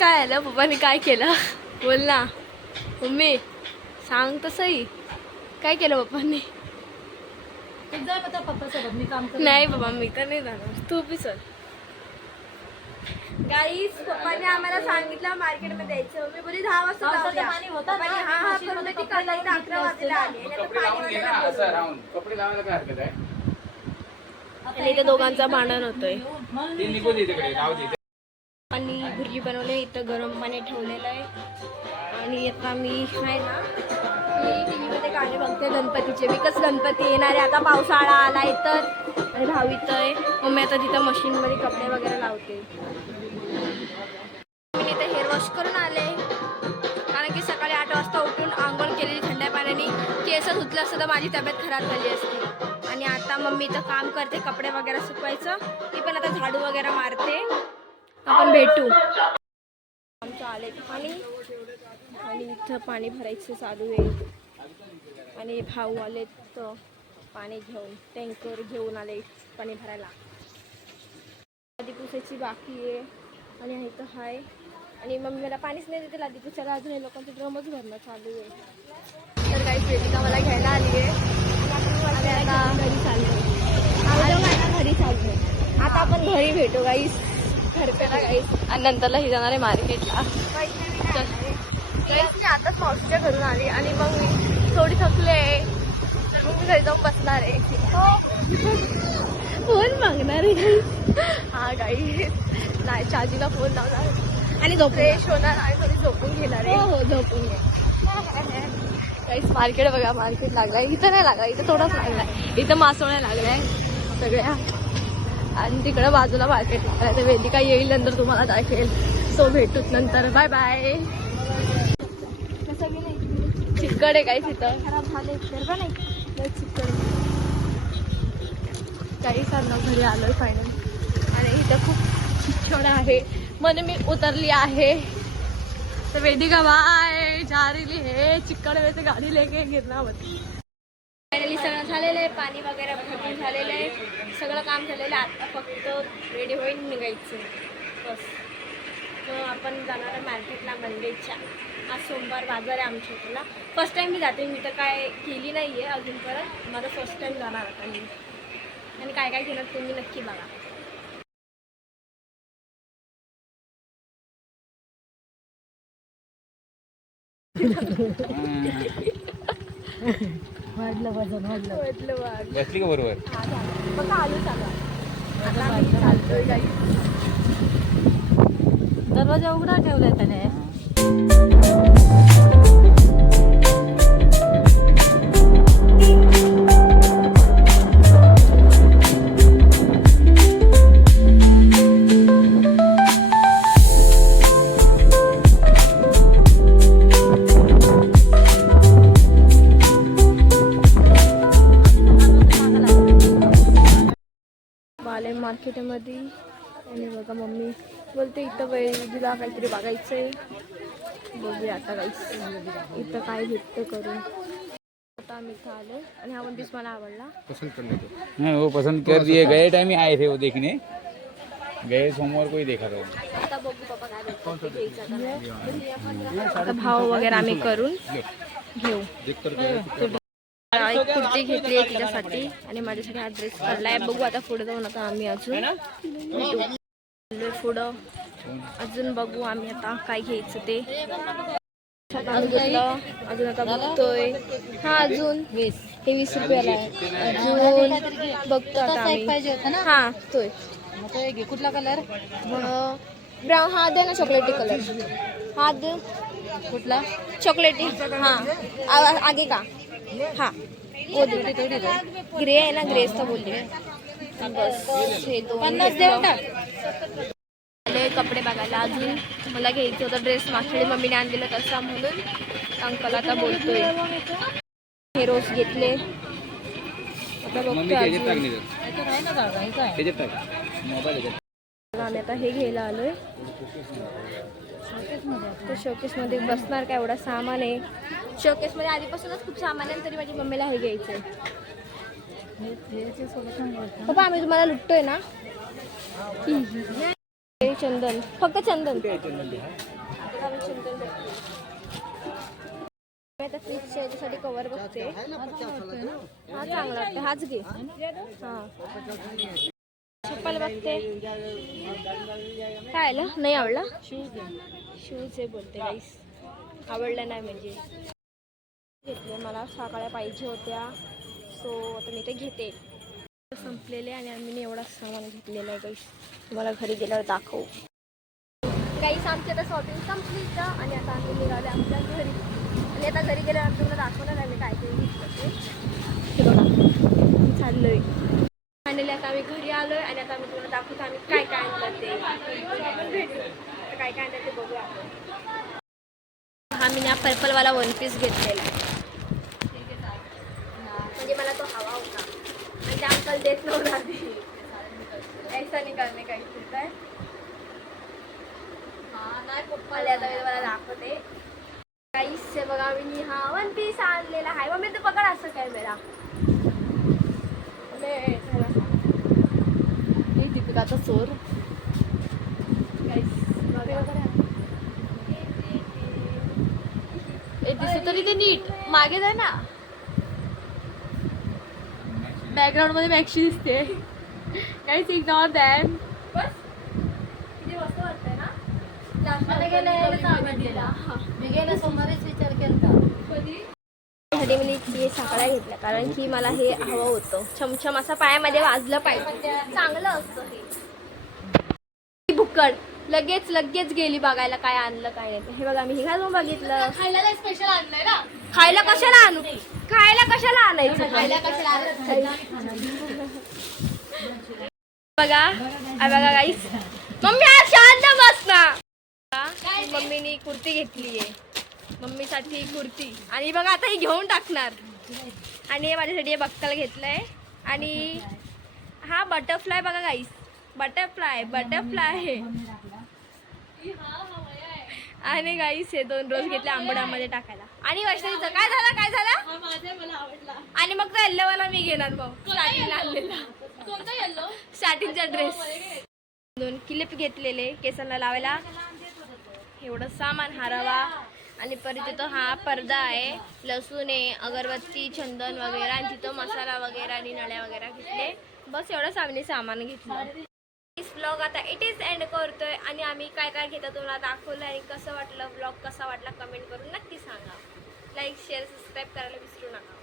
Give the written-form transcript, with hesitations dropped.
काय आलं पप्पाने काय केलं बोल ना मम्मी सांग तसंही काय केलं पप्पांनी. नाही बाबा मी तर नाही जाणार तू बी चल. गाईस पप्पाने आम्हाला सांगितलं मार्केटमध्ये जायचं. मी बोली 10 वाजता जाऊया. पप्पाने हा पण मी तिकडे 11 वाजता आले कपडे लावायला काय हरकत आहे. आणि इथं दोघांचं भांडण होतंय. ते निघू दे तिकडे राहू दे. आणि भुर्जी बनवले इथं गरम पाणी ठेवलेलं आहे. आणि आता मी आहे ना मी टीव्हीमध्ये गाणे बघते गणपतीचे. बिकॉज गणपती येणार आहे आता. पावसाळा आलाय तर आणि भाऊ इथं आहे. मम्मी आता तिथं मशीनमध्ये कपडे वगैरे लावते. मी इथं हेअर वॉश करून आले कारण की सकाळी 8 वाजता उठून आंघोळ केलेली थंड पाण्याने केस धुतलं असतं तर माझी तब्येत खराब झाली असती. आणि आता मम्मी इथं काम करते कपडे वगैरे सुकवायचं. ती पण आता झाडू वगैरे मारते. आपण भेटू. आमचं आले पाणी आणि इथं पाणी भरायचं चालू आहे. आणि भाऊ आले तर पाणी घेऊन टँकर घेऊन आले पाणी भरायला. लादी पुसायची बाकी आहे आणि इथं हाय. आणि मम्मी मला पाणीच नाही देते लादी पुसायला. अजून हे लोकांचं ड्रमच भरणं चालू आहे. तर काही वेदिका मला घ्यायला आली आहे आणि आता घरी चाललो. घरी चाललो आता आपण घरी भेटू गाईस. घरपेला गाईस आणि नंतरला ही जाणार आहे मार्केटला. गाईस मी आताच मावशीच्या घरून आली आणि मग मी थोडी थकले तर मग मी घरी जाऊन बसणार आहे. फोन मागणार आहे. हा गाईस नाही चार्जिंगला फोन लावणार आणि फ्रेश होणार आणि थोडी झोपून घेणार आहे. हो झोपून घे. गाईस मार्केट बघा मार्केट लागलाय. इथं नाही लागला इथं थोडाच लागलाय. इथं मासोळ्या लागलाय सगळ्या आणि तिकडं बाजूला मार्केट लागलाय. तर वेदिका येईल नंतर तुम्हाला दाखवेल. सो भेटूच नंतर. Bye bye. चिकट आहे काही तिथं खराब झाले तर नाही चिकट काही सांगणं. घरी आलोय फायनल आणि इथं खूप छान आहे म्हणून मी उतरली आहे. तर वेदिका बाय जा रही है चिकट वैसे गाडी लेके गिरना होती. फायनली सगळं झालेलं आहे. पाणी वगैरे भरून झालेलं आहे. सगळं काम झालेलं आहे. आता फक्त रेडी होईन निघायचं बस. तर आपण जाणार आहे मार्केटला मंडईच्या. आज सोमवार बाजार आहे आमच्या इथला. फर्स्ट टाईम मी जाते. मी तर काय केली नाही आहे अजून परत. माझा फर्स्ट टाईम जाणार आता मी. आणि काय काय केलं तुम्ही नक्की बघा. वाढलं वजन वाढलं बसली का बरोबर. हा झालं बघा आलू चालू. आता आम्ही चालतोय गाई. दरवाजा उघडा ठेवलाय त्याने. आले मार्केटमध्ये आणि बघा मम्मी बोलते इथं वेळीला काहीतरी बघायचंय. बघूया आता काही इथं काय भेटतं करून. आता आम्ही इथं आलो आणि हा वन पीस मला आवडला. पसंद कर लेते हैं वो पसंद कर दिए. गए टाइम ही आए थे वो देखने. गए सोमवार को ही देखा था. आता बघू बाबा काय भेटतं ते घ्यायचं. आता भाव वगैरे आम्ही करून घेऊ. एक कुर्ती घेतली आहे तिच्यासाठी आणि माझ्यासाठी हा ड्रेस काढलाय. बघू आता पुढे जाऊन आता आम्ही अजून भेटू. पुढं अजून बघू आम्ही आता काय घ्यायचं ते. अजून आता बघतोय. हा अजून हे 20 रुपयाला आहे. अजून बघतो आता आम्ही. हा तोय कुठला कलर. ब्राऊन. हा दे ना चॉकलेटी कलर. हा दे कुठला चॉकलेटी. हा आगे का हा वो दे. ग्रे आहे ना ग्रेस तर बोलली. बस हे 50 कपडे बघायला. अजून मला घ्यायचं होतं ड्रेस. मागच्या मम्मीने आणलेलं तसा म्हणून अंकल आता बोलतोय. हे रोज घेतले आता बघतोय. आम्ही आता हे घ्यायला आलोय. तर शोकेसमध्ये बसणार काय एवढा सामान आहे. शोकेसमध्ये आधीपासूनच खूप सामान आहे तरी माझी मम्मीला हे घ्यायचंय. पप्पा आम्ही तुम्हाला लुटतोय ना. चंदन, फक्त चंदन. कुठे आहे चंदन ते? आम्ही चंदन बघतोय. मी आता फ्रीजच्या याच्यासाठी कवर बघते. हा चांगला वाटतं, हाच घे. हा चप्पल बघते. काय आलं? नाही आवडला. शूज आहे बोलते गाईस, आवडलं नाही म्हणजे. घेतले, मला सकाळी पाहिजे होत्या, सो आता मी ते घेते. संपलेले आणि आम्ही एवढा सामान घेतलेलं आहे गाईस, तुम्हाला घरी गेल्यावर दाखवू. गाईस आमची आता शॉपिंग संपली आणि आता आम्ही निघाले आमच्या घरी. आणि आता घरी गेल्यावर आम्ही तुम्हाला दाखवणार आहे मी काय काय घेतलं ते. हे बघा चाललोय. फायनली आता आम्ही घरी आलोय आणि आता आम्ही तुम्हाला दाखवतो आम्ही काय काय आणलं ते. आपण भेटू आता काय काय आणलं ते बघूया आपण. हा मी ना पर्पलवाला वन पीस घेतलेला आहे, म्हणजे मला तो हवा होता आणि त्या अंकल देत नव्हता आधी. ऐसा निकालने का होता है. पप्पाला आता मी मला दाखवते. काहीच से बघा मी हा वन पीस आणलेला आहे. मग मी तर पकड असं कॅमेरा. दीपिकाचा चोर. दिसत तरी ते नीट मागे जाय ना. बॅकग्राऊंड मध्ये मॅक्सी दिसते. काहीच इग्नोर दॅम. बस किती मस्त वाटतंय ना. मी गेल्या सोमवारीच विचार केला. साठी मी हे साकळ्या घेतल्या कारण की मला हे हवं होतं. छमछम असा पायामध्ये वाजलं पाहिजे, चांगलं असतं हे. भुक्कड लगेच लगेच गेली बघायला काय आणलं काय नाही. हे बघा मी हे घालून बघितलं. खायला स्पेशल आणलंय ना. खायला कशाला आणू, खायला कशाला आणायचं. बघा बघा गाईस, मम्मी आज शांत बस ना. मम्मीने कुर्ती घेतली आहे, मम्मीसाठी कुर्ती. आणि बघा आता ही घेऊन टाकणार. आणि हे माझ्यासाठी हे बक्कल घेतलंय. आणि हा बटरफ्लाय बघा गाईस, बटरफ्लाय बटरफ्लाय. आणि गाईस हे 2 रोज घेतले आंबड्यामध्ये टाकायला. आणि वैष्णवीचं काय झालं काय झालं. आणि मग तो येल्लोवाला मी घेणार भाऊ, स्टार्टिंगला आणलेला स्टार्टिंगचा ड्रेस. 2 क्लिप घेतलेले केसांना लावायला. एवढं सामान हारावा. आणि परत तिथं हा पडदा आहे, लसूण आहे, अगरबत्ती, चंदन वगैरे. आणि तिथं मसाला वगैरे आणि नळ्या वगैरे घेतले. बस एवढं आम्ही सामान घेतलं. इस ब्लॉग आता इथेच एंड करतोय. आणि आम्ही काय काय घेतो तुम्हाला दाखवलं. आणि कसं वाटलं ब्लॉग, कसा वाटला कमेंट करून नक्की सांगा. लाईक शेअर सबस्क्राईब करायला विसरू नका.